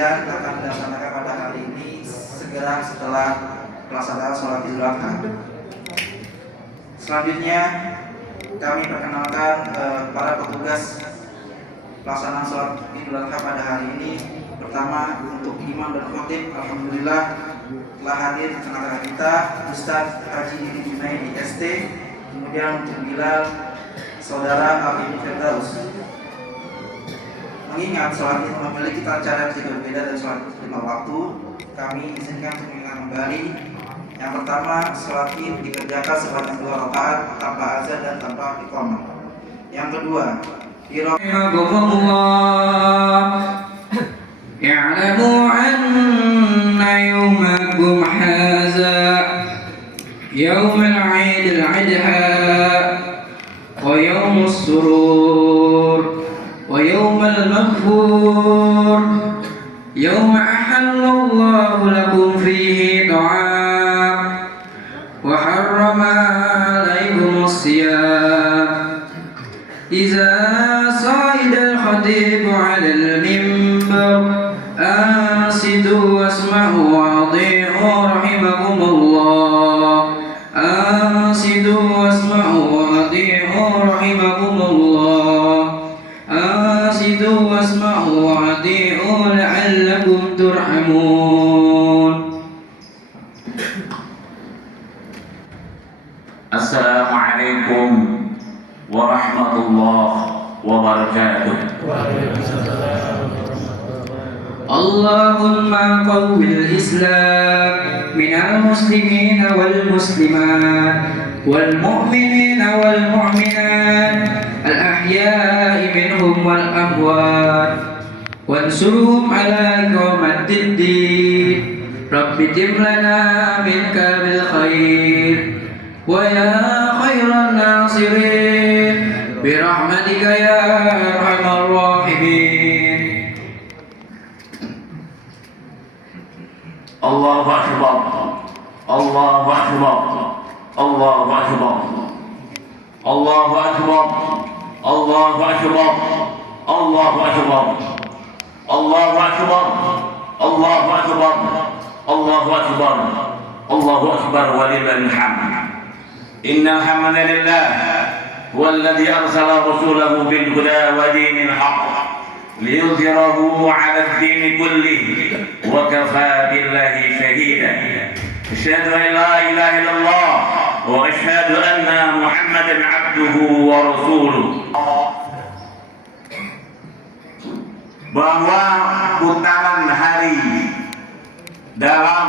sekalian akan dilaksanakan pada hari ini segera setelah pelaksanaan sholat Idul Adha. Selanjutnya kami perkenalkan para petugas pelaksanaan sholat Idul Adha pada hari ini. Pertama, untuk imam dan khatib, alhamdulillah telah hadir di tengah-tengah kita Ustaz Haji Didi Junaidi ST. Kemudian untuk Bilal, Saudara Abi Firdaus. Mengingat sholat Id memiliki tata cara yang sedikit berbeda dari sholat lima waktu, kami izinkan untuk mengingat kembali. Yang pertama, sholat Id dikerjakan sebanyak 2 rakaat tanpa azan dan tanpa iqamah. Yang kedua, اعلموا أن يومكم هذا يوم العيد الأضحى ويوم السرور ويوم المغفور يوم أحل الله لكم فيه طعام وحرم عليكم الصيام إذا صعد الخطيب على المنبر أنصتوا واسمعوا وأطيعوا رحمكم الله أنصتوا واسمعوا وأطيعوا رحمكم الله أنصتوا واسمعوا وأطيعوا لعلكم ترحمون. السلام عليكم ورحمة الله وبركاته. اللهم قو الإسلام من المسلمين والمسلمات والمؤمنين والمؤمنات الأحياء منهم والأموات وانصرهم على إقامة الدين. رب تم لنا منك بالخير ويا خير الناصرين برحمتك يا أرحم الراحمين. الله أكبر الله أكبر الله أكبر الله أكبر الله أكبر الله أكبر الله أكبر الله أكبر الله أكبر الله أكبر ولله الحمد. إن الحمد لله هو الذي أرسل رسوله بالهدى ودين الحق ليظهره على الدين كله وكفى بالله شهيدا. أشهد أن لا إله إلا الله وأشهد أن محمدا عبده ورسوله. Bahwa putaran hari dalam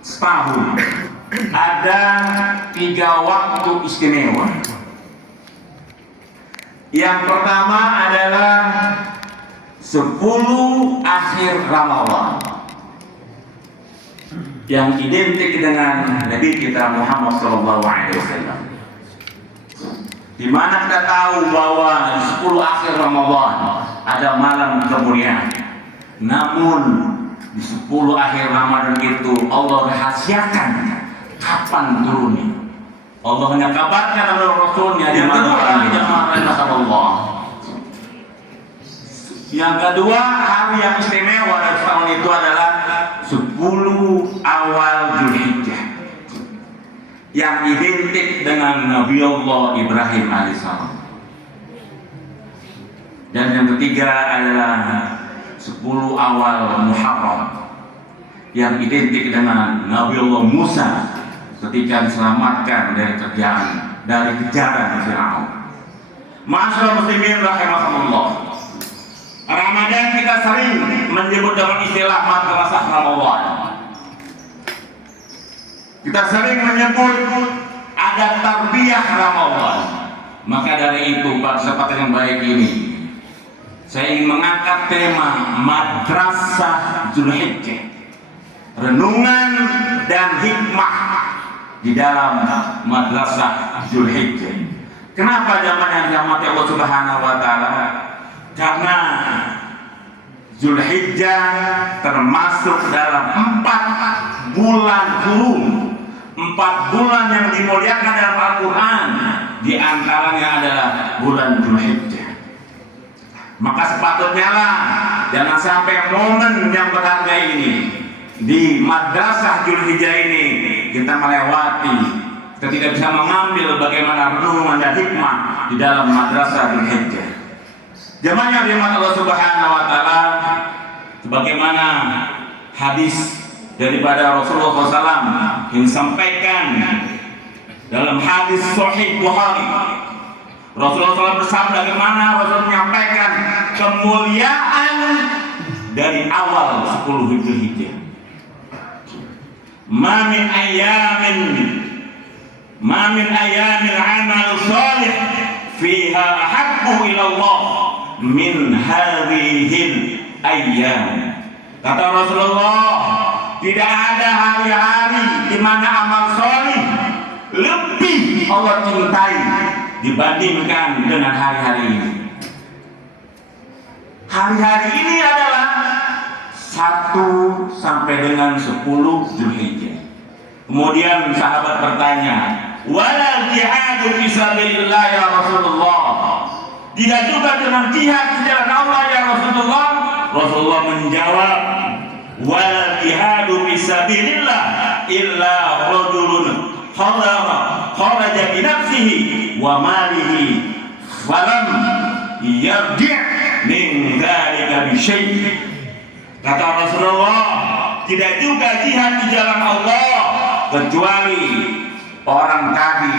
setahun ada 3 waktu istimewa. Yang pertama adalah 10 akhir Ramadan yang identik dengan Nabi kita Muhammad SAW. Di mana kita tahu bahwa di 10 akhir Ramadan ada malam kemuliaan. Namun di 10 akhir Ramadan itu Allah rahasiakan kapan turunnya. Allah hanya kabarkan oleh Rasulnya di mana Allah. Yang kedua, hari yang istimewa dari tahun itu adalah 10 awal Zulhijjah yang identik dengan Nabi Allah Ibrahim alaihissalam. Dan yang ketiga adalah 10 awal Muharram yang identik dengan Nabi Allah Musa ketika diselamatkan dari kejaran Firaun. Ma'asyiral muslimin rahimakumullah. Ramadan kita sering menyebut dengan istilah madrasah Ramadan. Kita sering menyebut ada tarbiyah Ramadan. Maka dari itu pada kesempatan yang baik ini saya ingin mengangkat tema Madrasah Zulhijjah, renungan dan hikmah di dalam Madrasah Zulhijjah. Kenapa zaman yang dirahmati Allah Subhanahu wa taala? Karena Zulhijjah termasuk dalam 4 bulan hurum, 4 bulan yang dimuliakan dalam Al-Quran. Di antaranya adalah bulan Zulhijjah. Maka sepatutnya lah jangan sampai momen yang berharga ini di Madrasah Dzulhijjah ini kita melewati, kita tidak bisa mengambil bagaimana renungan dan hikmah di dalam Madrasah Dzulhijjah. Jemaah yang dirahmati Allah Subhanahu wa taala, sebagaimana hadis daripada Rasulullah SAW yang disampaikan dalam hadis Sahih Bukhari, Rasulullah SAW bersabda, bagaimana Rasul menyampaikan kemuliaan dari awal 10 Dzulhijjah. Ma min ayamin amal salih fiha ahabbu ila Allah min hadhil ayyam. Kata Rasulullah, tidak ada hari-hari di mana amal salih lebih Allah cintai dibandingkan dengan hari-hari ini. Hari-hari ini adalah 1 sampai dengan 10 Dzulhijjah. Kemudian sahabat bertanya, wala jihadu fisabilillah ya Rasulullah, tidak juga dengan jihad di jalan Allah ya Rasulullah? Rasulullah menjawab, wal jihadu fisabilillah illa rajulun kharaja bi nafsihi wa malihi falam yarji' min dzalika bi syai'. Kata Rasulullah, tidak juga jihad di jalan Allah kecuali orang tadi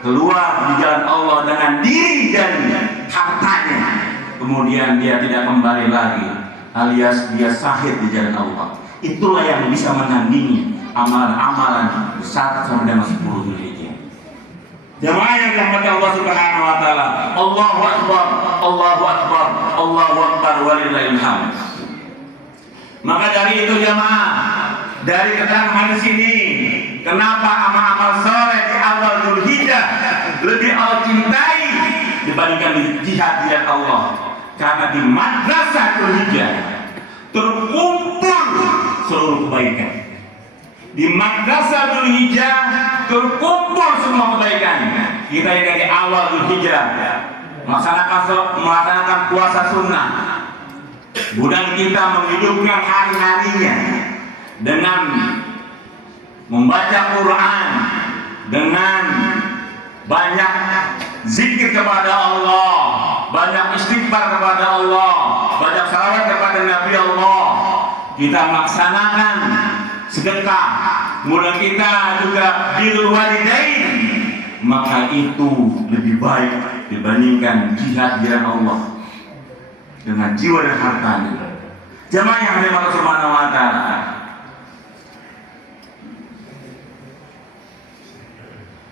keluar di jalan Allah dengan diri dan hartanya, kemudian dia tidak kembali lagi, alias dia syahid di jalan Allah. Itulah yang bisa menandingi amalan-amalan besar sampai dengan 10 Dzulhijjah. Jamaah yang dirahmati Allah Subhanahu wa taala, Allahu akbar, Allahu akbar, Allahu akbar walillahil hamd. Maka dari itu jamaah, dari keterangan hadis ini, kenapa amal-amal soleh di awal Dzulhijjah lebih Allah cintai dibandingkan di jihad di jalan Allah? Karena di Madrasah Dzulhijjah terkumpul seluruh kebaikan. Di Madrasah Dzulhijjah terkumpul semua kebaikan. Kita yang dari awal Dzulhijjah melaksanakan puasa sunnah, kemudian kita menghidupkan hari-harinya dengan membaca Quran, dengan banyak zikir kepada Allah, banyak istighfar kepada Allah, banyak salawat kepada Nabi Allah. Kita melaksanakan sedekah, kemudian kita juga birrul walidain, maka itu lebih baik dibandingkan jihad di jalan Allah dengan jiwa dan hartanya. Jamaah yang dirahmati Allah Subhanahu wa taala,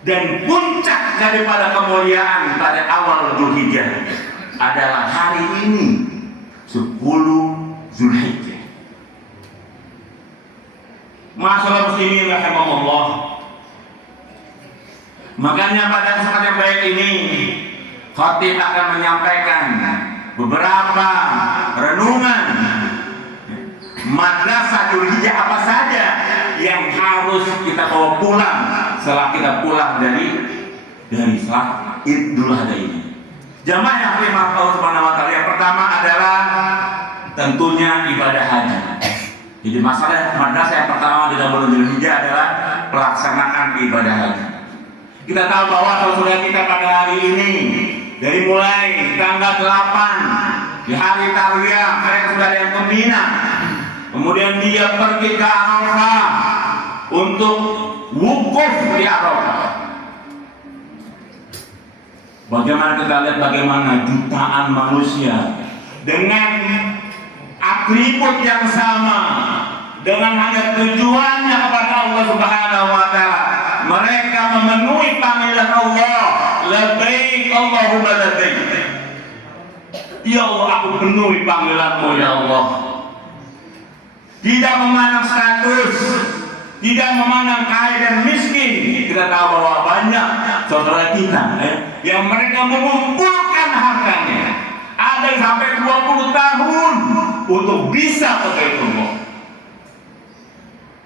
dan puncak daripada kemuliaan pada awal Dzulhijjah adalah hari ini 10 Dzulhijjah. Masalah muslimin rahimahullah. Makanya pada kesempatan yang baik ini khatib akan menyampaikan beberapa renungan Madrasah Dzulhijjah apa saja yang harus kita bawa pulang setelah kita pulang dari salat Idul Adha ini. Jamaah yang dirahmati Allah Subhanahu wa taala, yang pertama adalah tentunya ibadah haji. Jadi masalah madrasah yang pertama di dalam bulan Dzulhijjah adalah pelaksanaan ibadah haji. Kita tahu bahwa saudara kita pada hari ini dari mulai tanggal 8 di hari Tarwiyah mereka sudah ada yang ke Mina. Kemudian dia pergi ke Arafah untuk wukuf di Arafah. Bagaimana kita lihat bagaimana jutaan manusia dengan atribut yang sama, dengan hanya tujuannya kepada Allah Subhanahu wa taala. Mereka memenuhi panggilan Allah, labbaik Allahumma labbaik. Ya Allah, aku penuhi panggilan-Mu ya Allah. Tidak memandang status, tidak memandang kaya dan miskin. Kita tahu bahwa banyak saudara kita yang mereka mengumpulkan hartanya, ada yang sampai 20 tahun untuk bisa ke Baitullah.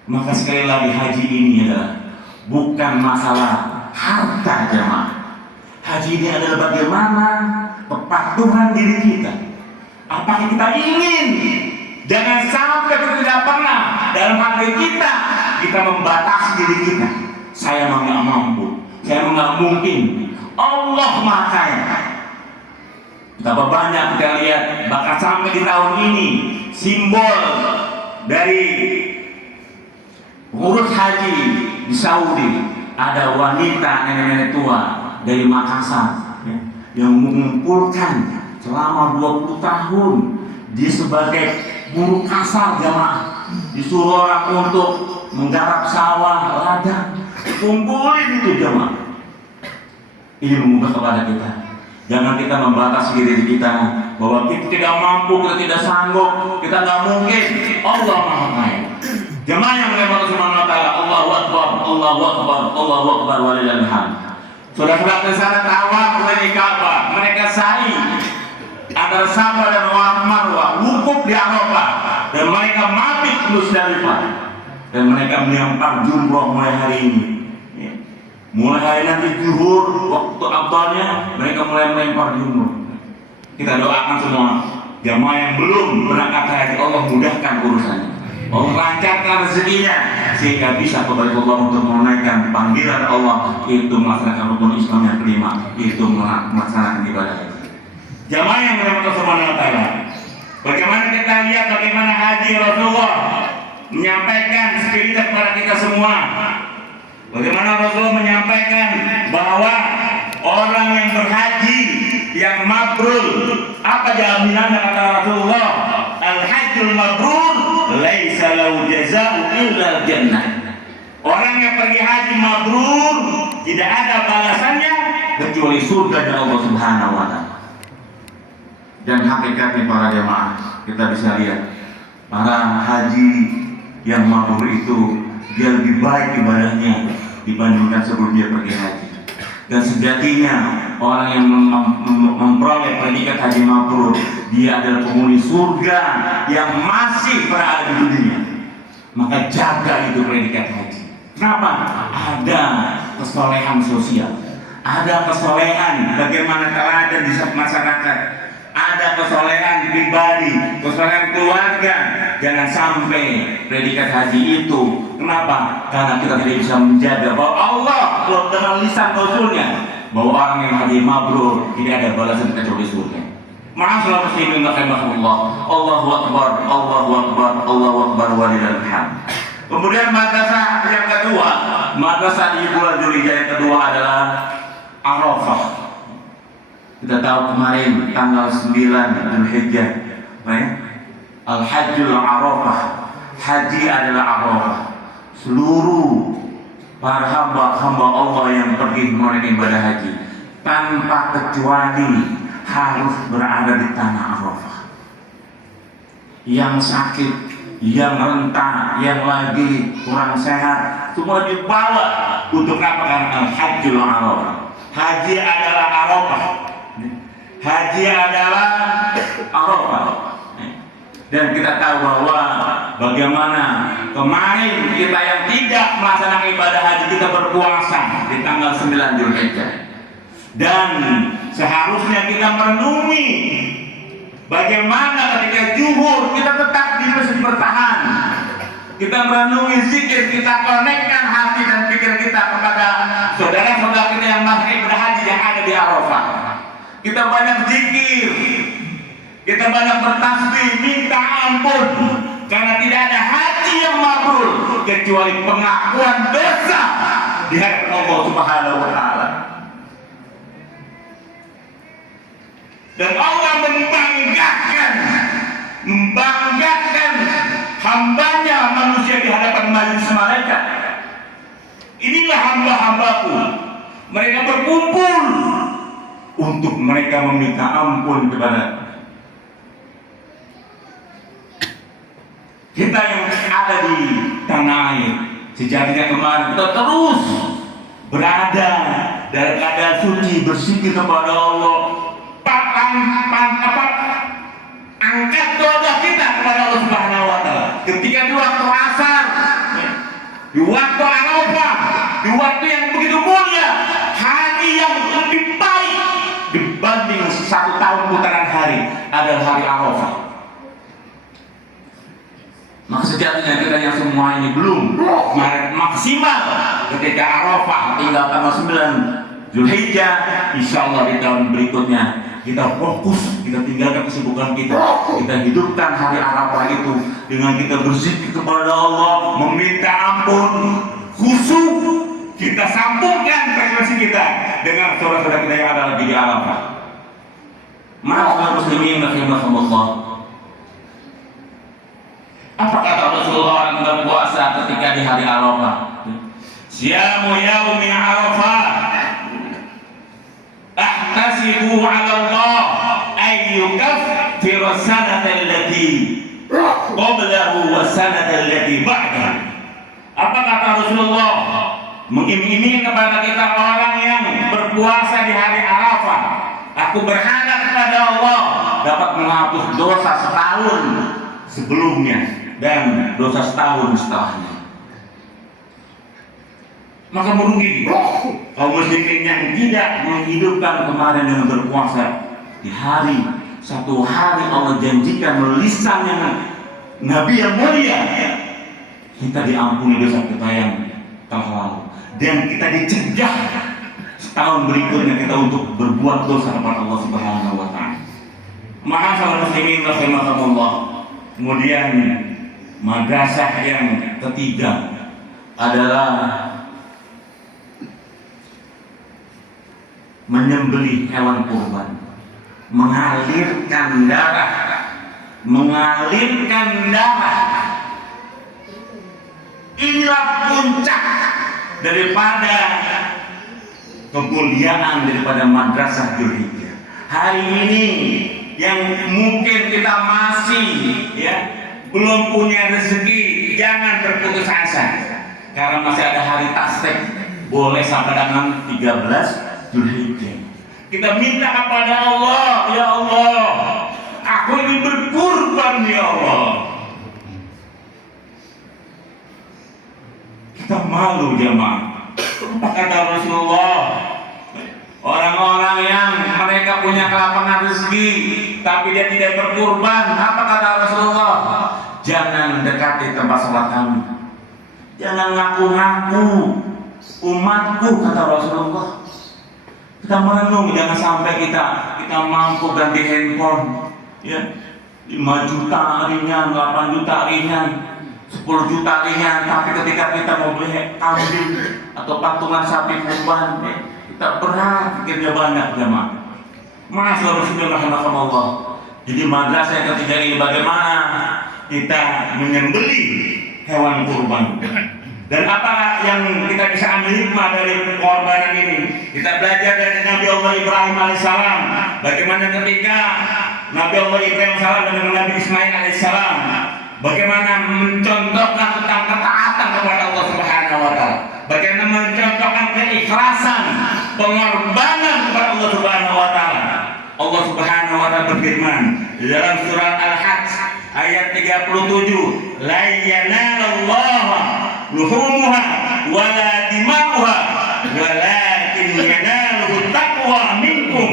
Maka sekali lagi haji ini adalah bukan masalah harta jemaah. Haji ini adalah bagaimana kepatuhan diri kita, Apakah kita ingin? Jangan sampai kita tidak pernah dalam hati kita membatasi diri kita. Saya memang nggak mampu, saya memang nggak mungkin. Allah Maha Kaya. Betapa banyak kita lihat, bahkan sampai di tahun ini simbol dari urus haji di Saudi, ada wanita nenek-nenek tua dari Makassar yang mengumpulkan selama 20 tahun dia sebagai buruh kasar jamaah, disuruh orang untuk menggarap sawah, ladang, kumpulin itu jamaah. Ini mengubah kepada kita. Jangan kita membatasi diri kita bahwa kita tidak mampu, kita tidak sanggup, kita nggak mungkin. Allah Maha Kaya. Jemaah yang Allah Subhanahu wa taala, Allahu Akbar, Allahu Akbar, Allahu Akbar walillahil hamd. Saudara-saudara di sana tawaf dari Ka'bah, mereka sa'i antara Safa dan Marwah, wukuf di Arafah, dan mereka mabit Musdalifah, dan mereka melempar jumroh mulai hari ini. Mulai hari nanti zuhur waktu afdalnya mereka mulai melempar jumroh. Kita doakan semua jamaah yang belum berangkat haji, Allah mudahkan urusannya, Allah lancarkan rezekinya sehingga bisa kepada Allah untuk menunaikan panggilan Allah, itu melaksanakan rukun Islam yang kelima, itu melaksanakan ibadah haji. Jamaah yang dirahmati Allah Subhanahu wa taala, bagaimana kita lihat bagaimana haji Rasulullah menyampaikan spiritual kepada kita semua. Bagaimana Rasulullah menyampaikan bahwa orang yang berhaji yang mabrur, apa jaminannya kata Rasulullah? Al-hajjul mabrur laisa lahu jazaa'u illa jannah. Orang yang pergi haji mabrur tidak ada balasannya kecuali surga dari Allah Subhanahu wa taala. Dan hakikatnya para jemaah, kita bisa lihat para haji yang mabrur itu dia lebih baik ibadahnya dibandingkan sebelum dia pergi haji. Dan sejatinya orang yang memperoleh predikat haji mabrur, dia adalah penghuni surga yang masih berada di dunia. Maka jaga itu predikat haji. Kenapa? Ada kesolehan sosial, ada kesolehan bagaimana teladan di masyarakat, ada kesolehan pribadi, kesolehan keluarga. Jangan sampai predikat haji itu. Kenapa? Karena kita tidak bisa menjaga bahwa Allah dengan lisan Rasulnya bahwa orang yang haji mabrur tidak ada balasan kecuali surga. Ma'asyiral muslimin rahimakumullah. Allahu Akbar, Allahu Akbar, Allahu Akbar walillahil hamd. Kemudian madrasah yang kedua, madrasah di bulan Zulhijjah yang kedua adalah Arafah. Kita tahu kemarin tanggal 9 Zulhijjah, Al-Hajjul Arafah. Haji adalah Arafah. Seluruh para hamba-hamba Allah yang pergi menunaikan ibadah haji tanpa kecuali harus berada di tanah Arafah. Yang sakit, yang renta, yang lagi kurang sehat, semua dibawa untuk apa? Karena Al-Hajjul Arafah. Haji adalah Arafah. Haji adalah Arafah. Dan kita tahu bahwa bagaimana kemarin kita yang tidak melaksanakan ibadah haji, kita berpuasa di tanggal 9 Zulhijjah. Dan seharusnya kita merenungi bagaimana ketika zuhur kita tetap di masjid bertahan. Kita merenungi zikir, kita konekkan hati dan pikir kita kepada saudara-saudara kita yang masih ibadah haji yang ada di Arafah. Kita banyak zikir, kita banyak bertasbih, minta ampun, karena tidak ada haji yang mabrur kecuali pengakuan dosa di hadapan Allah Subhanahu wa taala. Dan Allah membanggakan hambanya manusia di hadapan majelis malaikat. Inilah hamba-hambaku, mereka berkumpul untuk mereka meminta ampun kepada kita yang ada di tanah air. Sejatinya kemarin kita terus berada dalam keadaan suci, berzikir kepada Allah, angkat doa kita kepada Allah Subhanahu wa taala. Ketika di waktu asar, di waktu Arafah, di waktu yang begitu mulia, hari yang lebih baik dibanding 1 tahun putaran hari adalah hari Arafah. sejatinya kita yang semua ini belum maksimal ketika Arafah tinggal tanggal 9 Zulhijjah. Insya Allah di tahun berikutnya kita fokus, kita tinggalkan kesibukan kita hidupkan hari Arafah itu dengan kita berzikir kepada Allah, meminta ampun, khusyuk, kita sambungkan frekuensi kita dengan saudara-saudara kita yang ada lagi di Arafah. Ma'asyiral muslimin rahimakumullah. Apa kata Rasulullah orang berpuasa ketika di hari Arafah? Siyamu yaumi Arafah ahtasibu 'ala Allah ay yukaffira sanata allati qablahu wa sanata allati ba'dahu. Apa kata Rasulullah? Mengiming-iming kepada kita orang yang berpuasa di hari Arafah. Aku berharap kepada Allah dapat menghapus dosa setahun sebelumnya dan dosa setahun setelahnya. Maka merugi kaum muslimin yang tidak menghidupkan kemarin dengan berpuasa di hari satu hari Allah janjikan lisan yang Nabi yang mulia, kita diampuni dosa kita yang telah lalu dan kita dicegah setahun berikutnya kita untuk berbuat dosa kepada Allah Subhanahu wa taala. Ma'asyiral muslimin rahimakumullah. Kemudian madrasah yang ketiga adalah menyembelih hewan kurban, mengalirkan darah. Inilah puncak daripada kemuliaan daripada madrasah Zulhijjah. Hari ini yang mungkin kita masih belum punya rezeki, jangan berputus asa karena masih ada hari tasbih, boleh sampai dengan 13 Zulhijjah. Kita minta kepada Allah, ya Allah, aku ini berkurban ya Allah. Kita malu jemaah. Apa kata Rasulullah? Orang-orang yang mereka punya kelapangan rezeki tapi dia tidak berkurban, apa kata Rasulullah? Jangan dekati tempat sholat kami, jangan ngaku-ngaku umatku, kata Rasulullah. Kita merenung, jangan sampai kita mampu ganti handphone 5 juta ringan, 8 juta ringan, 10 juta ringan, tapi ketika kita mau beli kambing atau patungan sapi kurban, kita berat, pikirnya banyak jemaah. Ma'asyiral muslimin rahimakumullah. Jadi madrasah yang ketiga ini bagaimana kita menyembelih hewan kurban. Dan apa yang kita bisa ambil hikmah dari pengorbanan ini? Kita belajar dari Nabi Allah Ibrahim alaihissalam, bagaimana ketika Nabi Allah Ibrahim alaihissalam dengan Nabi Ismail alaihissalam, bagaimana mencontohkan tentang ketaatan kepada Allah Subhanahu wa taala, bagaimana mencontohkan keikhlasan, pengorbanan kepada Allah Subhanahu wa taala. Allah Subhanahu wa taala berfirman di dalam surah Al-Hajj ayat 37, la yanalallaha luhumuha wala dima'uha walakin yanaluhu taqwa minkum.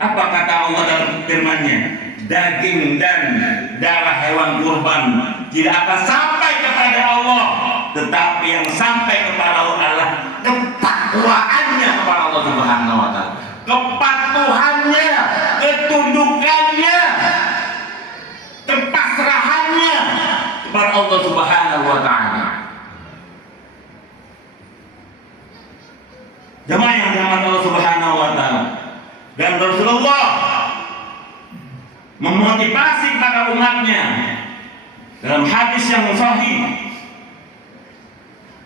Apa kata Allah dalam firman-Nya? Daging dan darah hewan kurban tidak akan sampai kepada Allah, tetapi yang sampai kepada Allah adalah ketakwaannya kepada Allah Subhanahu wa taala, kepatuhannya, ketundukannya, kepasrahannya kepada Allah Subhanahu wa taala. Jemaah yang dirahmati Allah Subhanahu wa taala, dan Rasulullah memotivasi para umatnya dalam hadis yang sahih,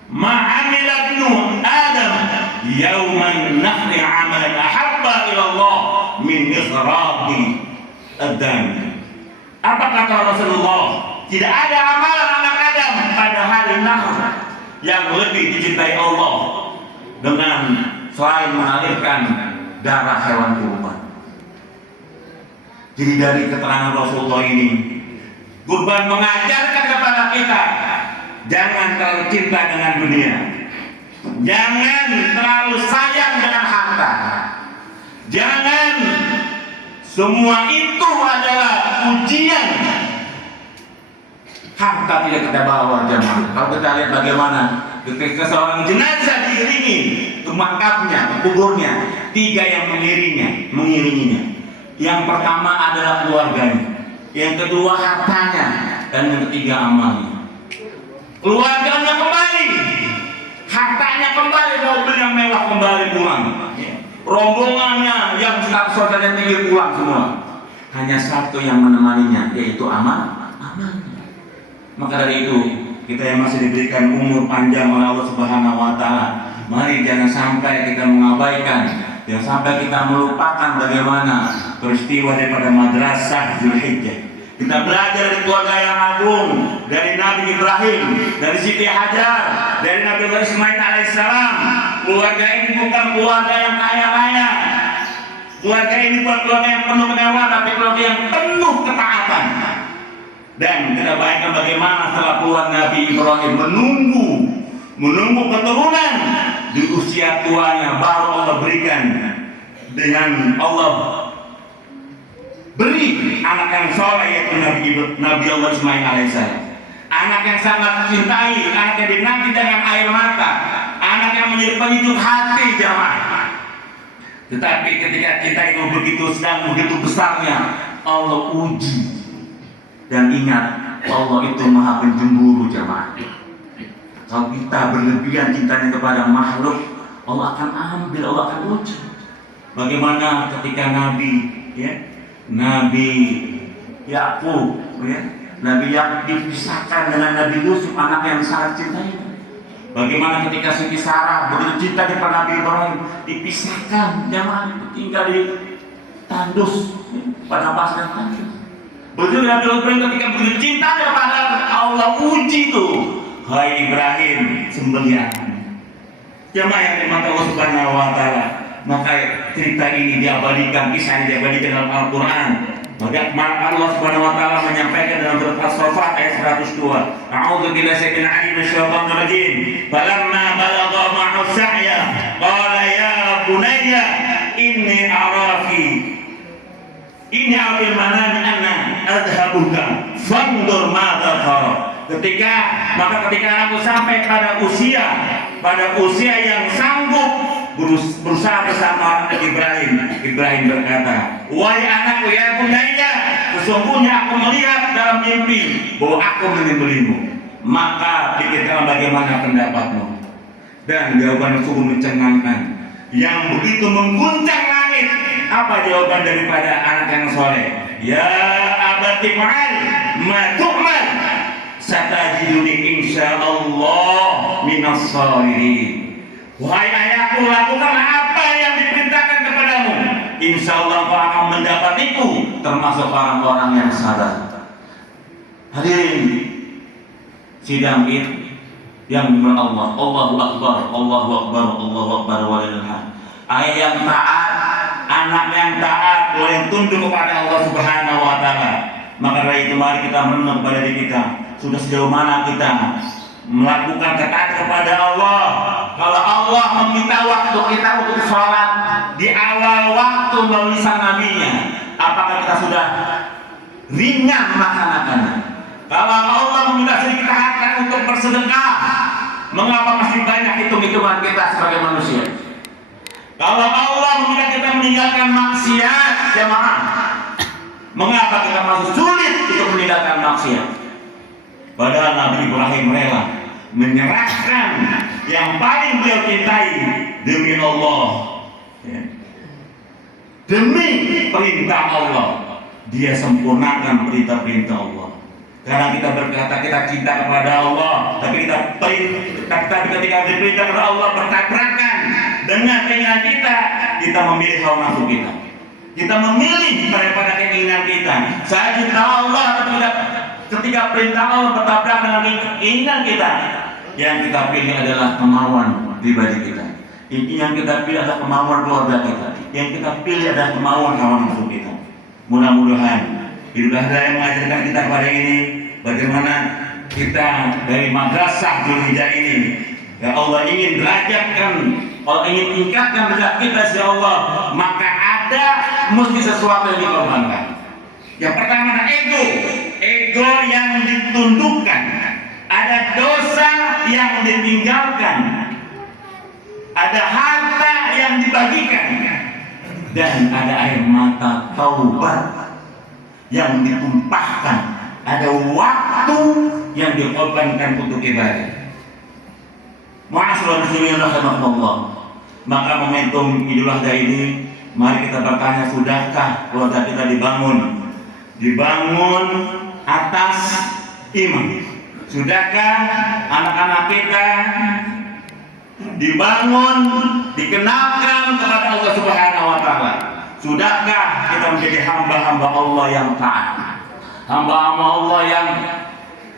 ma'amila ibnu Adam yauman nahri amalan ahabba ila Allah min ikhrabi ad-dam. Apa kata Rasulullah? Tidak ada amalan anak Adam pada hari Nahr yang lebih dicintai Allah dengan selain mengalirkan darah hewan kurban. Jadi dari keterangan Rasulullah ini, kurban mengajarkan kepada kita jangan terlalu cinta dengan dunia, jangan terlalu sayang dengan harta, jangan semua itu adalah ujian. Harta tidak kita bawa jemaah. Kalau kita lihat bagaimana ketika seorang jenazah diiringi ke makamnya, ke kuburnya, 3 yang mengiringinya. Yang pertama adalah keluarganya, yang kedua hartanya, dan yang ketiga amalnya. Keluarganya kembali, hartanya kembali, mobil yang mewah kembali pulang, rombongannya yang saudaranya tinggi pulang semua. Hanya satu yang menemaninya, yaitu amalnya. Maka dari itu, kita yang masih diberikan umur panjang oleh Allah Subhanahu wa Ta'ala, mari jangan sampai kita mengabaikan, jangan sampai kita melupakan bagaimana peristiwa daripada madrasah Dzulhijjah. Kita belajar dari keluarga yang agung, dari Nabi Ibrahim, dari Siti Hajar, dari Nabi Ismail alaihissalam. Keluarga ini bukan keluarga yang kaya raya, keluarga ini bukan keluarga yang penuh kemewahan, tapi keluarga yang penuh ketaatan. Dan kita bayangkan bagaimana setelah keluar Nabi Ibrahim menunggu keturunan di usia tuanya, baru Allah berikan dengan Allah beri anak yang soleh, yaitu Nabi Allah Ismail alaihissalam. Anak yang sangat cintai, anak yang dinanti dengan air mata, anak yang menjadi penyejuk hati jamaah. Tetapi ketika kita itu begitu besarnya, Allah uji. Dan ingat, Allah itu maha penjemburu jamaah. Kalau kita berlebihan cintanya kepada makhluk, Allah akan ambil, Allah akan uji. Bagaimana ketika Nabi Yakub, Nabi Yakub dipisahkan dengan Nabi Yusuf, anak yang sangat cintai. Bagaimana ketika Siti Sarah begitu cinta kepada Nabi Ibrahim, dipisahkan, jamaah, tinggal di tandus, pada pasir tandus. Betul Nabi Ibrahim ketika begitu cinta kepada Allah, uji itu, hai Ibrahim, sembelih aku. Jemaah yang dimata Allah Subhanahu wa Ta'ala. Maka cerita ini diabadikan, kisah ini diabadikan dalam Al-Quran. Maka Allah Subhanahu wa Ta'ala menyampaikan dalam surat As-Saffat ayat 102. A'udzu billahi minasyaitonir rajim. Falamma balagha ma'hu sa'ya qala ya bunayya inni araki ini ambil manami anna adhabuka fandur madza tara. Ketika aku sampai pada usia yang sanggup berusaha bersama Ibrahim berkata, wahai anakku ya bunayya, sesungguhnya aku melihat dalam mimpi bahwa aku menyembelihmu, maka pikirkanlah bagaimana pendapatmu. Dan jawaban sungguh mencengangkan yang begitu mengguncang langit. Apa jawaban daripada anak yang soleh? Ya abati fa'al ma tu'mal satajiduni insyaallah minas shalihin. Wahai ayahku, lakukan apa yang diperintahkan kepadamu, insyaallah kau akan mendapatiku termasuk orang-orang yang sabar. Hadirin sidang Id yang dimana Allah, Allahu Akbar, Allahu Akbar, Allahu Akbar walillahil hamd. Ayah yang taat, anak yang taat, boleh tunduk kepada Allah Subhanahu wa Ta'ala. Maka dari itu mari kita merenung kepada diri kita, sudah sejauh mana kita melakukan ketaatan kepada Allah. Kalau Allah meminta waktu kita untuk sholat di awal waktu melalui sang nabinya, apakah kita sudah ringan melaksanakannya? Kalau Allah meminta sedikit harta untuk bersedekah, mengapa masih banyak hitung-hitungan kita sebagai manusia? Kalau Allah meminta kita meninggalkan maksiat, jemaah, mengapa kita masih sulit untuk meninggalkan maksiat? Padahal Nabi Ibrahim rela menyerahkan yang paling beliau cintai demi Allah, demi perintah Allah. Dia sempurnakan perintah-perintah Allah. Karena kita berkata kita cinta kepada Allah, tapi ketika diperintah kepada Allah bertabrakan dengan keinginan kita memilih hawa nafsu kita. Kita memilih daripada keinginan kita. Saya cinta Allah, tapi ketika perintah Allah bertabrakan dengan keinginan kita, yang kita pilih adalah kemauan pribadi kita. Yang kita pilih adalah kemauan keluarga kita. Yang kita pilih adalah kemauan hawa nafsu kita. Mudah-mudahan Itulah saya mengajarkan kita pada ini bagaimana kita dari madrasah Dzulhijjah ini, ya Allah ingin derajatkan, Allah ingin tingkatkan derajat kita ya Allah, maka ada mesti sesuatu yang dikorbankan. Yang pertama adalah ego. ego yang ditundukkan, ada dosa yang ditinggalkan, ada harta yang dibagikan, dan ada air mata taubat yang ditumpahkan, ada waktu yang dikorbankan untuk ibadah. Ma'asyiral muslimin rahimakumullah. Maka momentum Idul Adha ini, mari kita bertanya, sudahkah keluarga kita dibangun atas iman? Sudahkah anak-anak kita dibangun, dikenalkan kepada Allah Subhanahu wa taala? Sudahkah kita menjadi hamba-hamba Allah yang taat? Hamba-hamba Allah yang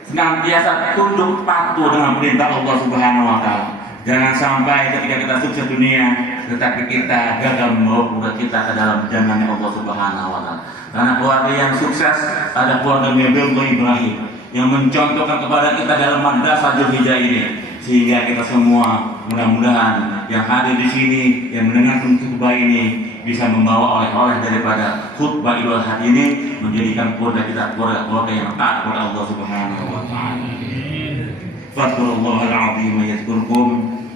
senantiasa tunduk patuh dengan perintah Allah Subhanahu wa taala. Jangan sampai ketika kita sukses dunia, tetapi kita gagal membawa keluarga kita ke dalam jangannya Allah Subhanahu wa taala. Karena keluarga yang sukses ada keluarga Nabiullah Ibrahim yang mencontohkan kepada kita dalam madrasah Dzulhijjah ini, sehingga kita semua mudah-mudahan yang hadir di sini, yang mendengarkan khutbah ini, bisa membawa oleh-oleh daripada khutbah Idul Adha ini, menjadikan keluarga kita keluarga yang taat kepada Allah Subhanahu wa taala. Fadhkurullahal azim yadhkurkum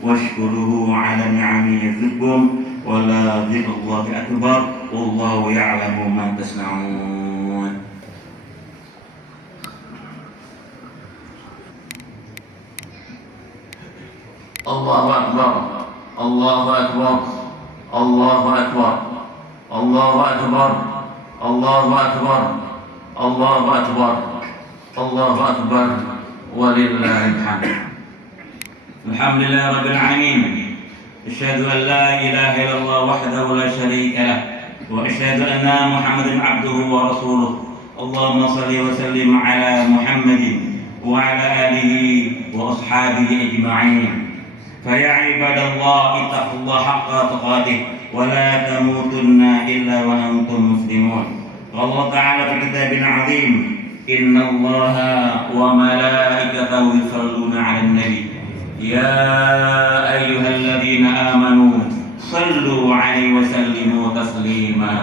washkuruhu ala ni'amihi yazidkum wa la dzikrullahi akbar wallahu ya'lamu ma tasna'un. Allahu akbar, Allahu akbar, Allahu akbar, Allahu akbar, Allahu akbar, Allahu akbar, Allahu akbar, walillahil hamd. Alhamdulillah rabbil alamin. Asyhadu an la ilaha illallah wahdahu la syarika lah wa asyhadu anna Muhammadan abduhu wa rasuluh. Allahumma shalli wa sallim ala Muhammadin wa ala alihi wa ashabihi ajma'in. فيا عباد الله اتقوا الله حق تقاته ولا تموتن إلا وأنتم مسلمون. قال الله تعالى في كتاب عظيم إن الله وملائكته يصلون على النبي يا أيها الذين آمنوا صلوا عليه وسلموا تسليما.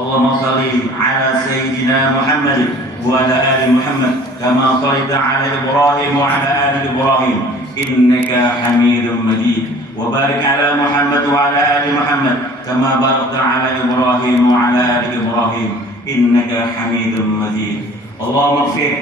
اللهم صل على سيدنا محمد وعلى آل محمد كما صليت على إبراهيم وعلى آل إبراهيم إنك حميد مجيد. وبارك على محمد وعلى آل محمد كما باركت على إبراهيم وعلى آل إبراهيم إنك حميد مجيد. اللهم اغفر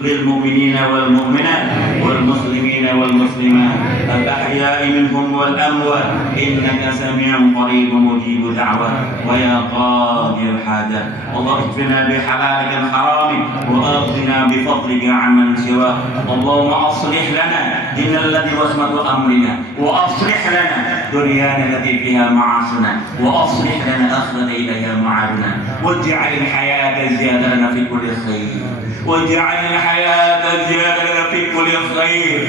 للمؤمنين والمؤمنات والمسلمين والمسلمات الأحياء منهم والأموات إنك سميع قريب مجيب دعوات ويا قاضي الحاجات. اللهم اكفنا بحلالك الحرام وأغننا بفضلك عمن سواك. اللهم أصلح لنا دين الذي وسمة أمرنا وأصلح لنا دنيانا التي فيها معاشنا وأصلح لنا آخرة إليها معادنا واجعل الحياة زيادة لنا في كل خير واجعل الحياة زيادة لنا في كل خير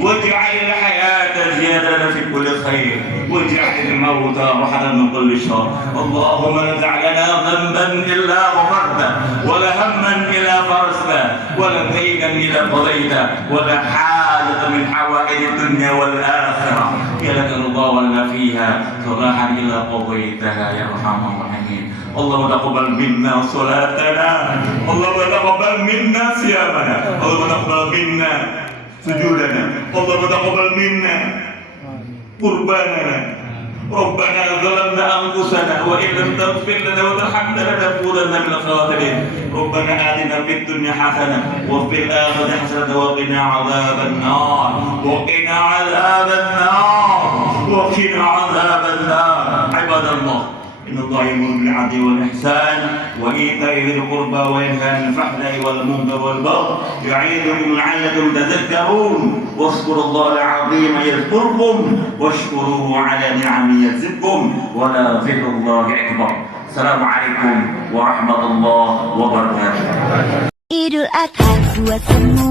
واجعل الحياة زيادة لنا في كل خير واجعل الموت راحة من كل شر. اللهم لا تدع لنا ذنبا إلا غفرته ولا هما إلا فرجته ولا دينا إلا قضيته ولا حاجة من حوائج الدنيا والآخرة لك الرضا ولنا فيها صلاحا إلا قضيتها يا أرحم الراحمين. اللهم تقبل منا صلاتنا، اللهم تقبل منا صيامنا، اللهم تقبل منا سجودنا، اللهم تقبل منا قرباننا. ربنا ظلمنا أنفسنا وإن لم تغفر لنا وترحمنا لنكونن من الخاسرين. ربنا آتنا في الدنيا حسنة وفي الآخرة حسنة وقنا عذاب النار وقنا عذاب النار وقنا عذاب النار. عباد الله إن الله يأمر بالعدل والإحسان وإيتاء ذي القربى وينهى عن الفحشاء والمنكر والبغي يعظكم لعلكم تذكرون. واذكروا الله العظيم يذكركم واشكروه على نعمه يزدكم ولذكر الله أكبر. السلام عليكم ورحمة الله وبركاته. Idul Adha buat semua.